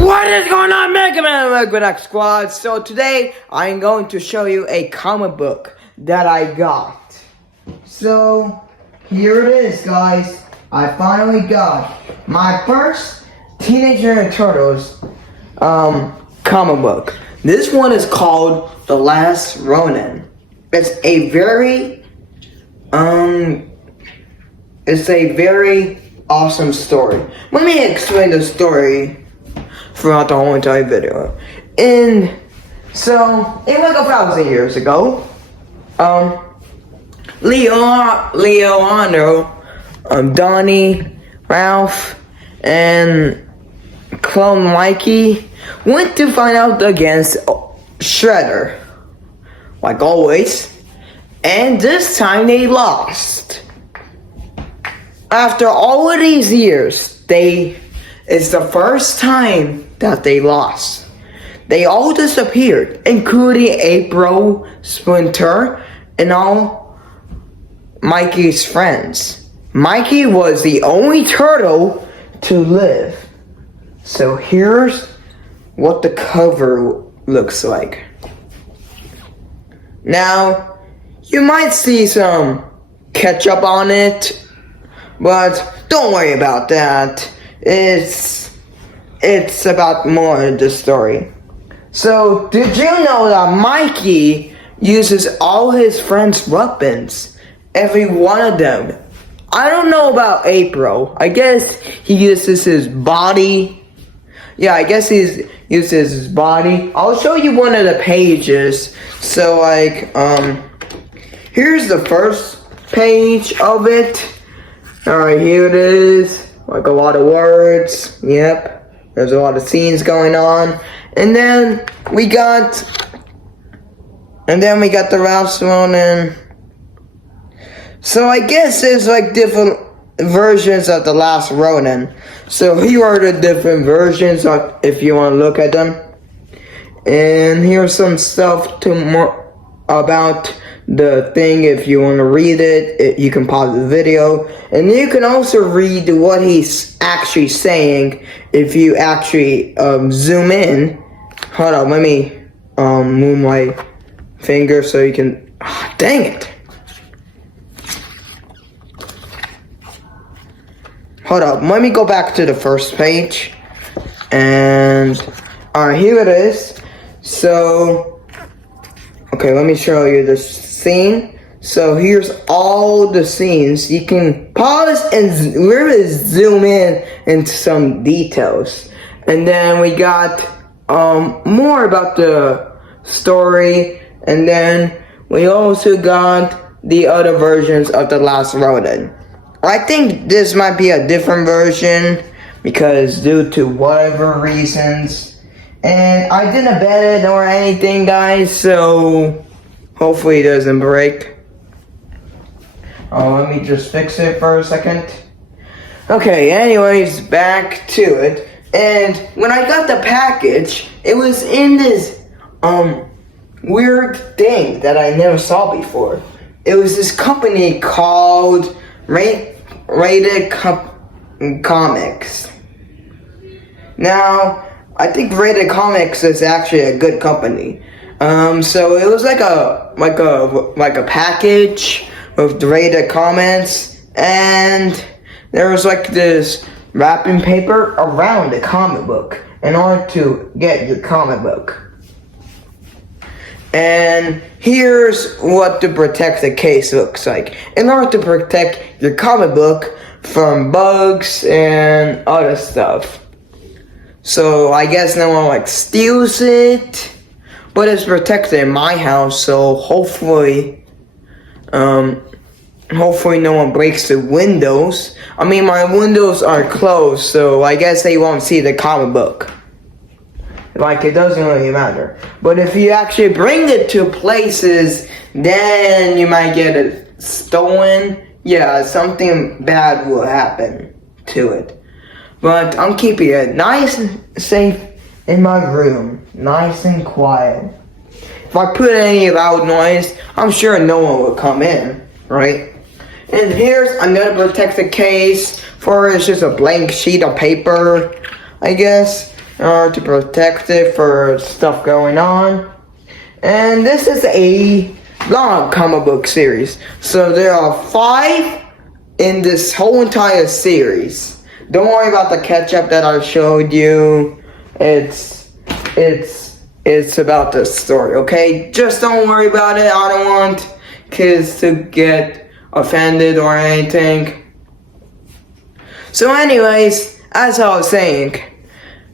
What is going on, Mega Man Mega Squad? So today I'm going to show you a comic book that I got. So here it is, guys. I finally got my first Teenage Mutant Turtles comic book. This one is called The Last Ronin. It's a very awesome story. Let me explain the story throughout the whole entire video. And so, it was 1,000 years ago. Leonardo, Donnie, Ralph, and Clone Mikey went to find out against Shredder, like always. And this time they lost. After all of these years, it's the first time that they lost. They all disappeared, including April, Splinter, and all Mikey's friends. Mikey was the only turtle to live. So here's what the cover looks like. Now, you might see some ketchup on it, but don't worry about that. It's about more of the story. So, did you know that Mikey uses all his friends' weapons? Every one of them. I don't know about April. I guess he uses his body. Yeah, I guess he uses his body. I'll show you one of the pages. So, here's the first page of it. Alright, here it is. Like a lot of words. Yep. There's a lot of scenes going on. And then we got the Ralph Ronin. So I guess there's like different versions of the Last Ronin. So here are the different versions if you want to look at them. And here's some stuff about the thing. If you want to read it, you can pause the video. And you can also read what he's actually saying if you actually zoom in. Hold on, let me move my finger so you can... Oh, dang it. Hold up, let me go back to the first page. And alright, here it is. So, okay, let me show you the scene. So here's all the scenes. You can pause and really zoom in into some details. And then we got more about the story. And then we also got the other versions of The Last Ronin. I think this might be a different version because due to whatever reasons. And I didn't bend it or anything, guys, so hopefully it doesn't break. Let me just fix it for a second. Okay, anyways, back to it. And when I got the package, it was in this weird thing that I never saw before. It was this company called Rated Comics. Now, I think Rated Comics is actually a good company. So it was like a package with Rated Comics, and there was like this wrapping paper around the comic book in order to get your comic book. And here's what the protected case looks like. In order to protect your comic book from bugs and other stuff. So I guess no one steals it, but it's protected in my house, so hopefully no one breaks the windows. I mean, my windows are closed, so I guess they won't see the comic book. It doesn't really matter. But if you actually bring it to places, then you might get it stolen. Yeah, something bad will happen to it. But I'm keeping it nice and safe in my room. Nice and quiet. If I put any loud noise, I'm sure no one will come in, right? And here's another protected case for it's just a blank sheet of paper, I guess. to protect it for stuff going on. And this is a long comic book series. So there are 5 in this whole entire series. Don't worry about the catch-up that I showed you. It's about the story, okay? Just don't worry about it. I don't want kids to get offended or anything. So anyways, as I was saying,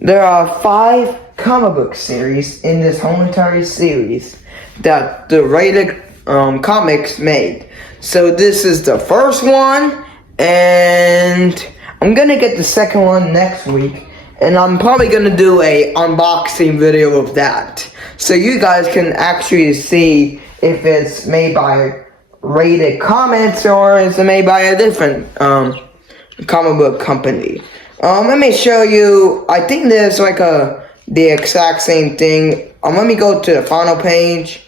there are 5 comic book series in this whole entire series that the Rated Comics made. So this is the first one, and I'm gonna get the second one next week, and I'm probably gonna do a unboxing video of that, so you guys can actually see if it's made by Rated Comics or is it made by a different comic book company. Let me show you. I think there's like the exact same thing. Let me go to the final page.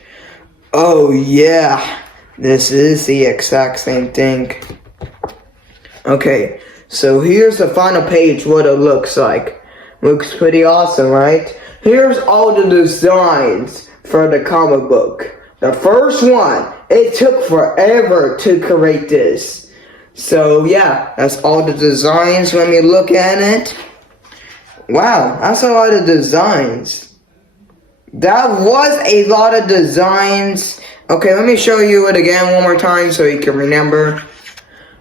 Oh yeah, this is the exact same thing. Okay, so here's the final page, what it looks like. Looks pretty awesome, right? Here's all the designs for the comic book. The first one, it took forever to create this. So yeah, that's all the designs when we look at it. Wow, that's a lot of designs. That was a lot of designs. Okay, let me show you it again one more time so you can remember.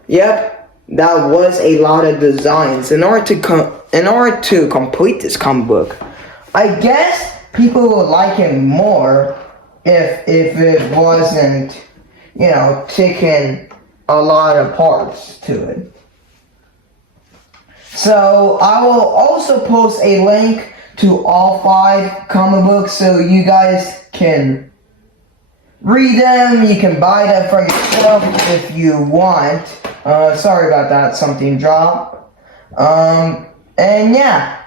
Yep, that was a lot of designs. In order to complete this comic book, I guess people would like it more if it wasn't, you know, taking a lot of parts to it. So I will also post a link to all 5 comic books so you guys can read them. You can buy them for yourself if you want. Sorry about that, something dropped. And yeah.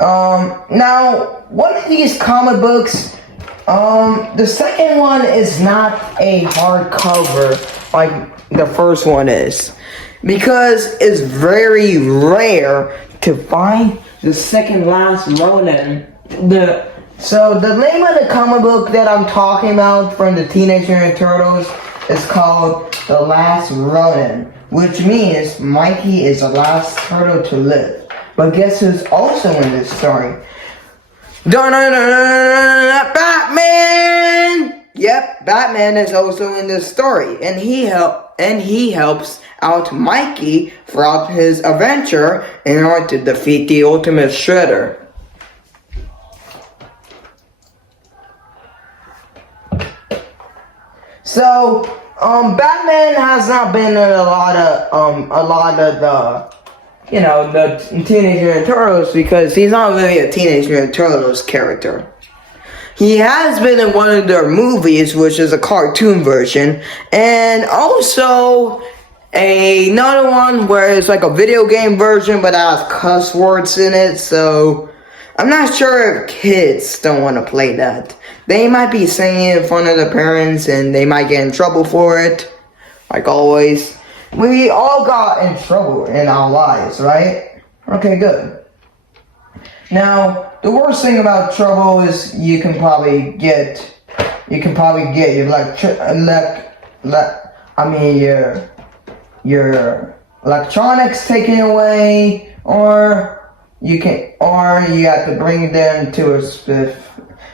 Now, one of these comic books, the second one is not a hardcover like the first one is, because it's very rare to find the second last ronin. So the name of the comic book that I'm talking about from the Teenage Mutant Turtles is called The Last Ronin, which means Mikey is the last turtle to live. But guess who's also in this story? Batman! Yep, Batman is also in this story, and he helps out Mikey throughout his adventure in order to defeat the Ultimate Shredder. So, Batman has not been in a lot of the, you know, the Teenage Mutant Turtles because he's not really a Teenage Mutant Turtles character. He has been in one of their movies, which is a cartoon version, and also another one where it's like a video game version, but it has cuss words in it, so I'm not sure if kids don't want to play that. They might be saying it in front of their parents, and they might get in trouble for it, like always. We all got in trouble in our lives, right? Okay, good. Now, the worst thing about trouble is you can probably get your electronics taken away, or you have to bring them to a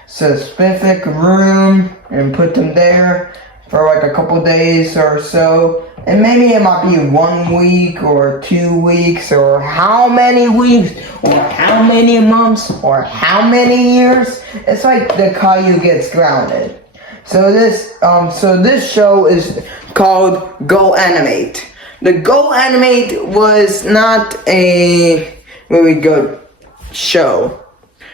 specific room and put them there for like a couple days or so. And maybe it might be 1 week or 2 weeks or how many weeks or how many months or how many years. It's like the Caillou gets grounded. So this show is called Go Animate. The Go Animate was not a really good show.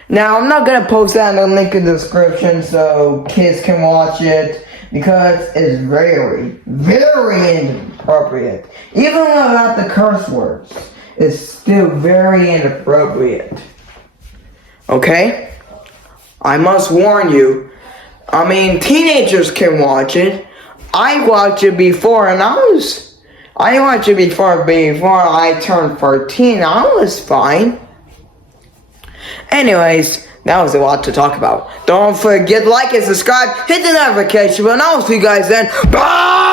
Now, I'm not gonna post that in the link in the description so kids can watch it, because it's very, very inappropriate. Even without the curse words, it's still very inappropriate. Okay? I must warn you. I mean, teenagers can watch it. I watched it before, and I watched it before I turned 14. I was fine. Anyways, that was a lot to talk about. Don't forget to like and subscribe, hit the notification bell, and I'll see you guys then. Bye!